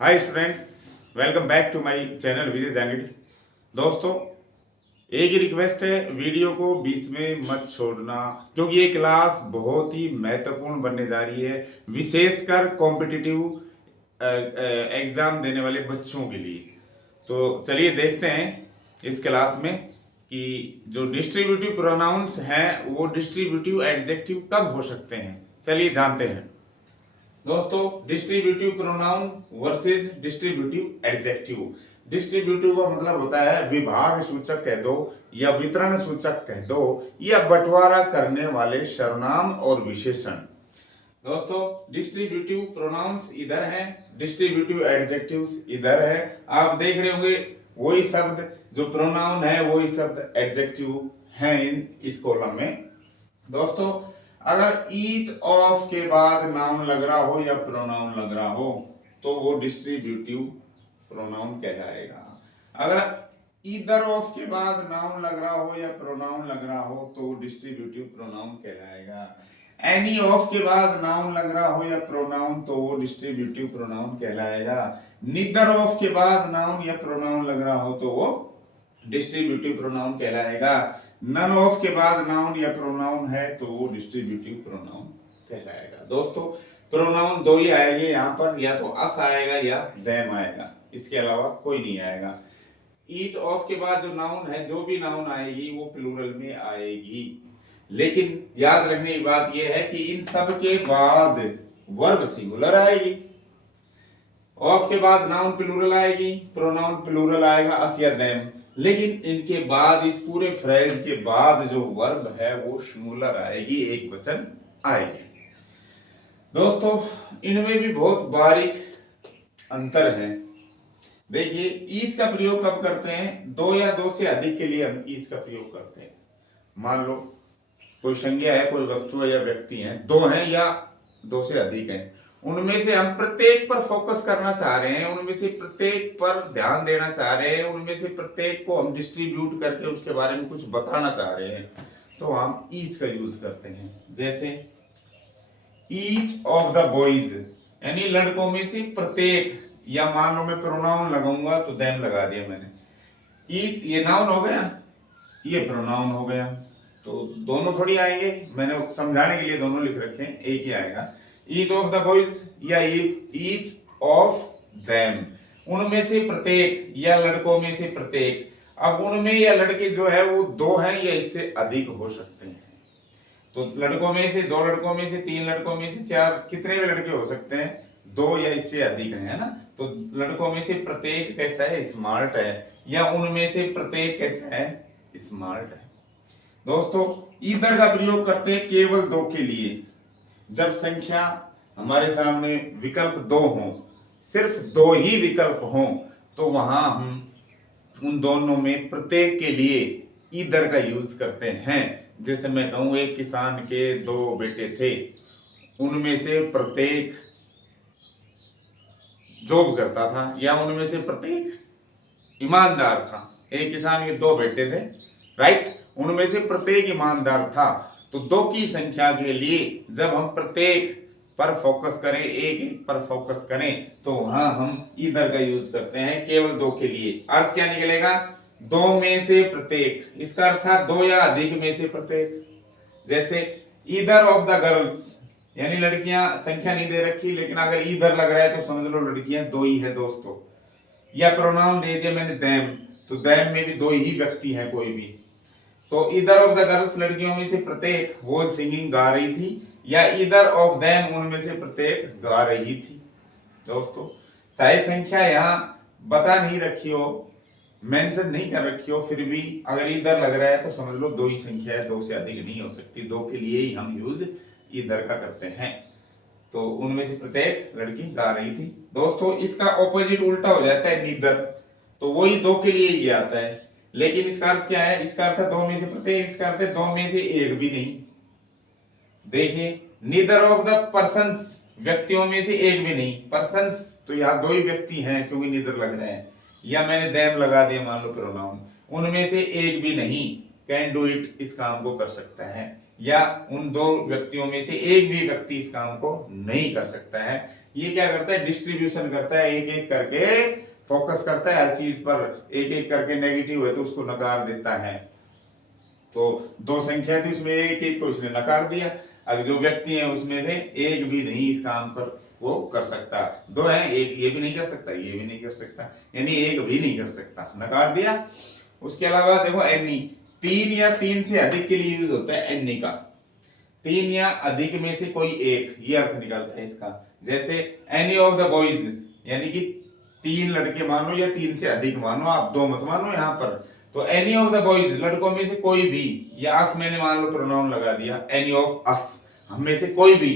Hi students, welcome back to my channel Vijay Jangid. दोस्तों, एक ही request है, वीडियो को बीच में मत छोड़ना क्योंकि ये क्लास बहुत ही महत्वपूर्ण बनने जा रही है, विशेषकर कॉम्पिटिटिव एग्जाम देने वाले बच्चों के लिए। तो चलिए देखते हैं इस क्लास में कि जो डिस्ट्रीब्यूटिव प्रोनाउंस हैं वो डिस्ट्रीब्यूटिव एडजेक्टिव कब हो सकते हैं। चलिए जानते हैं। दोस्तों, distributive pronoun versus distributive adjective. Distributive का मतलब होता है विभाग सूचक कह दो या वितरण सूचक कह दो या बंटवारा करने वाले सर्वनाम और विशेषण। दोस्तों, डिस्ट्रीब्यूटिव प्रोनाउंस इधर हैं, डिस्ट्रीब्यूटिव एडजेक्टिव्स इधर है। आप देख रहे होंगे वही शब्द जो प्रोनाउन है वही शब्द एडजेक्टिव हैं इस कॉलम में। दोस्तों, अगर ईच ऑफ के बाद नाउन लग रहा हो या प्रोनाउन लग रहा हो तो वो डिस्ट्रीब्यूटिव प्रोनाउन कहलाएगा। अगर ईदर ऑफ के बाद नाउन लग रहा हो या प्रोनाउन लग रहा हो तो वो डिस्ट्रीब्यूटिव प्रोनाउन कहलाएगा। एनी ऑफ के बाद नाउन लग रहा हो या प्रोनाउन तो वो डिस्ट्रीब्यूटिव प्रोनाउन कहलाएगा। निदर ऑफ के बाद नाउन या प्रोनाउन लग रहा हो तो वो डिस्ट्रीब्यूटिव प्रोनाउन कहलाएगा। नन ऑफ के बाद नाउन या प्रोनाउन है तो वो डिस्ट्रीब्यूटिव प्रोनाउन कहलाएगा। दोस्तों, प्रोनाउन दो ही आएंगे यहाँ पर, या तो अस आएगा या देम आएगा, इसके अलावा कोई नहीं आएगा। ईच ऑफ के बाद जो नाउन है, जो भी नाउन आएगी वो प्लूरल में आएगी। लेकिन याद रखने की बात यह है कि इन सब के बाद वर्ब सिंगुलर आएगी। ऑफ के बाद नाउन प्लूरल आएगी, प्रोनाउन प्लूरल आएगा अस या देम। लेकिन इनके बाद इस पूरे फ्रेज के बाद जो वर्ब है वो सिंगुलर आएगी, एक वचन आएगी। दोस्तों, इनमें भी बहुत बारीक अंतर है। देखिए, ईच का प्रयोग कब करते हैं? दो या दो से अधिक के लिए हम ईच का प्रयोग करते हैं। मान लो कोई संज्ञा है, कोई वस्तु है या व्यक्ति है, दो हैं या दो से अधिक हैं, उनमें से हम प्रत्येक पर फोकस करना चाह रहे हैं, उनमें से प्रत्येक पर ध्यान देना चाह रहे हैं, उनमें से प्रत्येक को हम डिस्ट्रीब्यूट करके उसके बारे में कुछ बताना चाह रहे हैं, तो हम ईच का यूज करते हैं। जैसे ईच ऑफ द बॉयज, यानी लड़कों में से प्रत्येक, या मान लो मैं प्रोनाउन लगाऊंगा तो देम लगा दिया मैंने। ईच ये नाउन हो गया, ये प्रोनाउन हो गया, तो दोनों थोड़ी आएंगे, मैंने समझाने के लिए दोनों लिख रखे हैं, एक ही आएगा। ईच ऑफ द बॉयज या ईच ऑफ देम, उनमें से प्रत्येक या लड़कों में से प्रत्येक। अब उनमें या लड़के जो है वो दो हैं या इससे अधिक हो सकते हैं, तो लड़कों में से दो, लड़कों में से तीन, लड़कों में से चार, कितने भी लड़के हो सकते हैं? दो या इससे अधिक है ना। तो लड़कों में से प्रत्येक कैसा है? स्मार्ट है। या उनमें से प्रत्येक कैसा है? स्मार्ट है। दोस्तों, ईदर का प्रयोग करते हैं केवल दो के लिए, जब संख्या हमारे सामने विकल्प दो हों, सिर्फ दो ही विकल्प हों, तो वहां हम उन दोनों में प्रत्येक के लिए ईदर का यूज करते हैं। जैसे मैं कहूं एक किसान के दो बेटे थे, उनमें से प्रत्येक जॉब करता था या उनमें से प्रत्येक ईमानदार था। एक किसान के दो बेटे थे, राइट, उनमें से प्रत्येक ईमानदार था। तो दो की संख्या के लिए जब हम प्रत्येक पर फोकस करें, एक एक पर फोकस करें, तो वहां हम ईदर का यूज करते हैं केवल दो के लिए। अर्थ क्या निकलेगा? दो में से प्रत्येक, इसका अर्थ है दो या अधिक में से प्रत्येक। जैसे ईदर ऑफ द गर्ल्स, यानी लड़कियां, संख्या नहीं दे रखी लेकिन अगर ईदर लग रहा है तो समझ लो लड़कियां दो ही है दोस्तों। या प्रोनाउन दे दिया मैंने देम, तो देम में भी दो ही व्यक्ति हैं कोई भी। तो ईदर ऑफ द गर्ल्स, लड़कियों में से प्रत्येक वो सिंगिंग गा रही थी, या ईदर ऑफ देम, उनमें से प्रत्येक गा रही थी। दोस्तों, चाहे संख्या यहाँ बता नहीं रखी हो, मेंशन नहीं कर रखी हो, फिर भी अगर ईदर लग रहा है तो समझ लो दो ही संख्या है, दो से अधिक नहीं हो सकती। दो के लिए ही हम यूज ईदर का करते हैं। तो उनमें से प्रत्येक लड़की गा रही थी। दोस्तों, इसका ऑपोजिट उल्टा हो जाता है नीदर, तो वही दो के लिए ये आता है, लेकिन इसका अर्थ क्या है? इसका अर्थ है दो में से प्रत्येक, इसका अर्थ है दो में से एक भी नहीं। देखिए, नीदर ऑफ द पर्सन्स, व्यक्तियों में से एक भी नहीं। पर्सन्स तो यहाँ दो ही व्यक्ति हैं क्योंकि नीदर लग रहे हैं, या मैंने देम लगा दिया मान लो प्रोनाउन, उनमें से एक भी नहीं कैन डू इट, इस काम को कर सकता है, या उन दो व्यक्तियों में से एक भी व्यक्ति इस काम को नहीं कर सकता है। ये क्या करता है, डिस्ट्रीब्यूशन करता है, एक एक करके फोकस करता है हर चीज पर, एक एक करके नेगेटिव है तो उसको नकार देता है। तो दो संख्या थी उसमें एक एक को इसने नकार दिया। अब जो व्यक्ति है उसमें से एक भी नहीं इस काम पर वो कर सकता, दो है, एक ये भी नहीं कर सकता, ये भी नहीं कर सकता, यानी एक भी नहीं कर सकता, नकार दिया। उसके अलावा देखो एनी, तीन या तीन से अधिक के लिए यूज होता है एनी का, तीन या अधिक में से कोई एक, ये अर्थ निकलता है इसका। जैसे एनी ऑफ द बॉयज, यानी कि तीन लड़के मानो या तीन से अधिक मानो, आप दो मत मानो यहाँ पर। तो एनी ऑफ द बॉयज, लड़कों में से कोई भी, या अस मैंने मान लो प्रोनाउन लगा दिया, एनी ऑफ अस, हम में से कोई भी,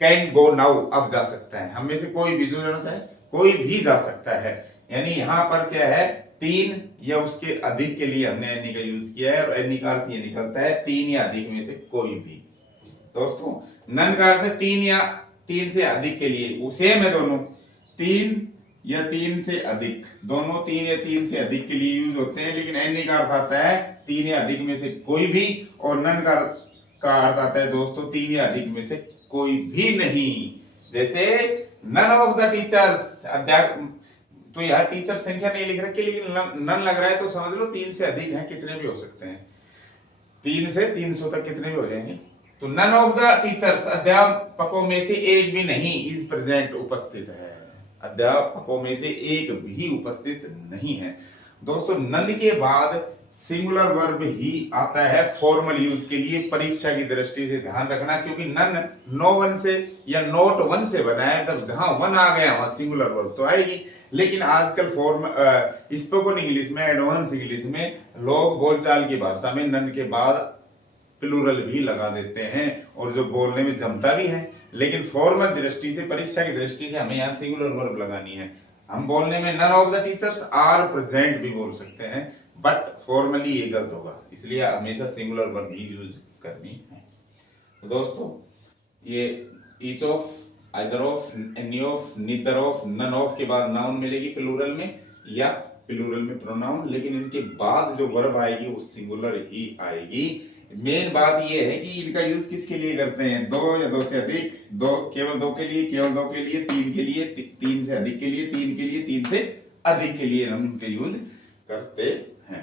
कैन गो नाउ, अब जा सकता है, हम में से कोई भी जो जाना चाहे कोई भी जा सकता है। यानी यहाँ पर क्या है, तीन या उसके अधिक के लिए हमने एनी का यूज किया है, और एनी का अर्थ ये निकलता है तीन या अधिक में से कोई भी। दोस्तों नन का अर्थ है तीन या तीन से अधिक के लिए, वो सेम है दोनों, तीन या तीन से अधिक, दोनों तीन या तीन से अधिक के लिए यूज होते हैं। लेकिन एनी का अर्थ आता है तीन या अधिक में से कोई भी, और नन का अर्थ आता है दोस्तों तीन या अधिक में से कोई भी नहीं। जैसे नन ऑफ द टीचर्स, तो यहाँ टीचर संख्या नहीं लिख रखी लेकिन नन लग रहा है, तो समझ लो तीन से अधिक है, कितने भी हो सकते हैं, 3 से 300 तक कितने भी हो जाएंगे। तो नन ऑफ द टीचर्स, अध्यापकों में से एक भी नहीं, इज प्रेजेंट, उपस्थित है, अध्यापकों में से एक भी उपस्थित नहीं है। दोस्तों नन के बाद सिंगुलर वर्ब ही आता है फॉर्मल यूज के लिए, परीक्षा की दृष्टि से ध्यान रखना, क्योंकि नन नो वन से या नोट वन से बना है, जब जहां वन आ गया वहां सिंगुलर वर्ब तो आएगी। लेकिन आजकल स्पोकन इंग्लिश में, एडवांस इंग्लिश में लोग बोलचाल की भाषा में नन के बाद प्लूरल भी लगा देते हैं, और जो बोलने में जमता भी है। लेकिन फॉर्मल दृष्टि से, परीक्षा की दृष्टि से हमें यहाँ सिंगुलर वर्ब लगानी है। हम बोलने में none of the teachers are present भी बोल सकते हैं, बट फॉर्मली ये गलत होगा, इसलिए हमेशा सिंगुलर वर्ब ही यूज करनी है। तो दोस्तों ये each of, either of, any of, neither of, none of के बाद नाउन मिलेगी प्लूरल में या प्लूरल में प्रोनाउन, लेकिन इनके बाद जो वर्ब आएगी वो सिंगुलर ही आएगी। मेन बात ये है कि इनका यूज किसके लिए करते हैं, दो या दो से अधिक, दो केवल दो के लिए, केवल दो के लिए, तीन के लिए, तीन से अधिक के लिए, तीन के लिए, तीन से अधिक के लिए हम इनके यूज करते हैं।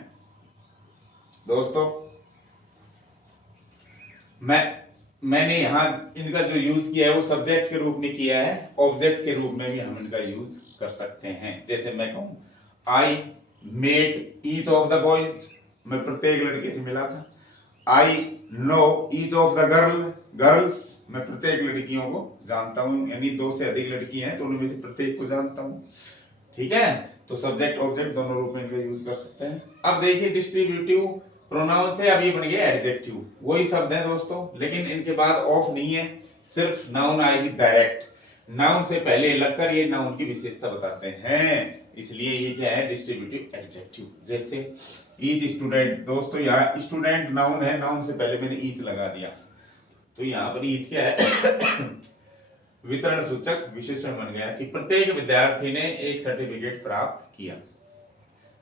दोस्तों मैंने यहाँ इनका जो यूज किया है वो सब्जेक्ट के रूप में किया है, ऑब्जेक्ट के रूप में भी हम इनका यूज कर सकते हैं। जैसे मैं कहूं I met each of the boys, मैं प्रत्येक लड़के से मिला था। I know each of the girls, मैं प्रत्येक लड़कियों को जानता हूं, यानी दो से अधिक लड़की हैं तो उनमें से प्रत्येक को जानता हूं। ठीक है, तो सब्जेक्ट ऑब्जेक्ट दोनों रूप में इनका यूज कर सकते हैं। अब देखिए डिस्ट्रीब्यूटिव प्रोनाउन थे, अब ये बन गया एडजेक्टिव, वही शब्द है दोस्तों, लेकिन इनके बाद ऑफ नहीं है, सिर्फ नाउन आएगी डायरेक्ट, नाउन से पहले लगकर ये नाउन की विशेषता बताते हैं, इसलिए ये क्या है, डिस्ट्रीब्यूटिव एडजेक्टिव। जैसे ईच स्टूडेंट, दोस्तों यहाँ स्टूडेंट नाउन है, नाउन से पहले मैंने ईच लगा दिया, तो यहाँ पर ईच क्या है वितरण सूचक विशेषण बन गया कि प्रत्येक विद्यार्थी ने एक सर्टिफिकेट प्राप्त किया।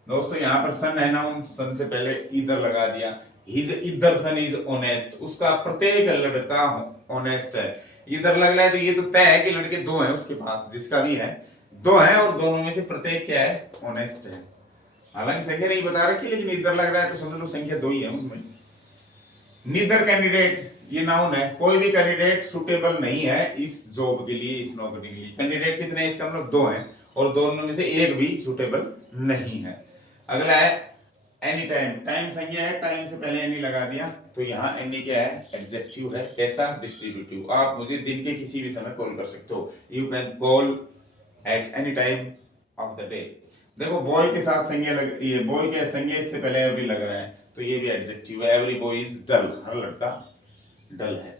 दोस्तों यहाँ पर सन है नाउन, सन से पहले इधर लगा दिया, हिज इधर सन इज ऑनेस्ट, उसका प्रत्येक लड़का ऑनेस्ट है। इधर लग रहा है तो ये तो तय है कि लड़के दो हैं उसके पास, जिसका भी है दो हैं, और दोनों में से प्रत्येक क्या है, ऑनेस्ट है। हालांकि संख्या नहीं बता रखी, लेकिन इधर लग रहा है तो समझ लो संख्या दो ही है उनमें। नीदर कैंडिडेट, ये नाउन है, कोई भी कैंडिडेट सुटेबल नहीं है इस जॉब के लिए, इस नौकरी के लिए। कैंडिडेट कितने हैं, इसका मतलब दो हैं, और दोनों में से एक भी सुटेबल नहीं है। अगला है एनी टाइम, टाइम संज्ञा है, टाइम से पहले एनी लगा दिया, तो यहाँ एनी क्या है, एडजेक्टिव है। कैसा, डिस्ट्रीब्यूटिव। आप मुझे दिन के किसी भी समय कॉल कर सकते हो, you can call at any time of the day. देखो बॉय के साथ संज्ञा लग रही है, बॉय के संज्ञा इससे पहले एवरी लग रहा है, तो ये भी एडजेक्टिव है। एवरी बॉय इज डल, हर लड़का डल है।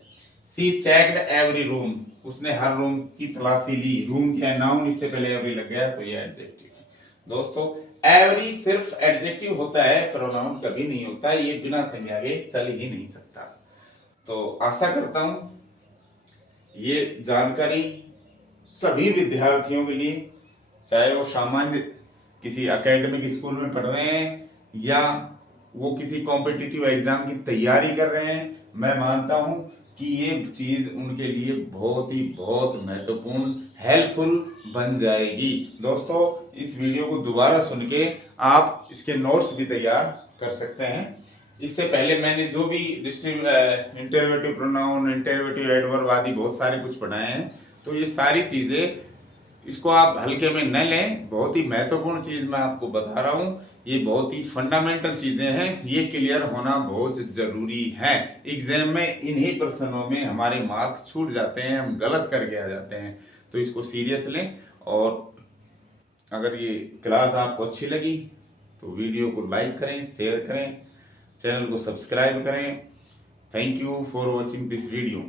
सी चेक्ड एवरी रूम, उसने हर रूम की तलाशी ली, रूम क्या है, नाउन, इससे पहले एवरी लग गया, तो ये एडजेक्टिव है। दोस्तों एवरी सिर्फ एडजेक्टिव होता है, प्रोनाउन कभी नहीं होता, ये बिना संज्ञा के चल ही नहीं सकता। तो आशा करता हूं ये जानकारी सभी विद्यार्थियों के लिए, चाहे वो सामान्य किसी एकेडमिक स्कूल में पढ़ रहे हैं या वो किसी कॉम्पिटिटिव एग्जाम की तैयारी कर रहे हैं, मैं मानता हूं कि ये चीज़ उनके लिए बहुत महत्वपूर्ण हेल्पफुल बन जाएगी। दोस्तों इस वीडियो को दोबारा सुन के आप इसके नोट्स भी तैयार कर सकते हैं। इससे पहले मैंने जो भी इंटरवेटिव प्रोनाउन, इंटरवेटिव एडवर्ब आदि बहुत सारे कुछ पढ़ाए हैं, तो ये सारी चीज़ें इसको आप हल्के में न लें। बहुत ही महत्वपूर्ण चीज़ मैं आपको बता रहा हूँ, ये बहुत ही फंडामेंटल चीज़ें हैं, ये क्लियर होना बहुत ज़रूरी है। एग्जाम में इन्हीं प्रश्नों में हमारे मार्क्स छूट जाते हैं, हम गलत करके आ जाते हैं, तो इसको सीरियस लें। और अगर ये क्लास आपको अच्छी लगी तो वीडियो को लाइक करें, शेयर करें, चैनल को सब्सक्राइब करें। Thank you for watching this video.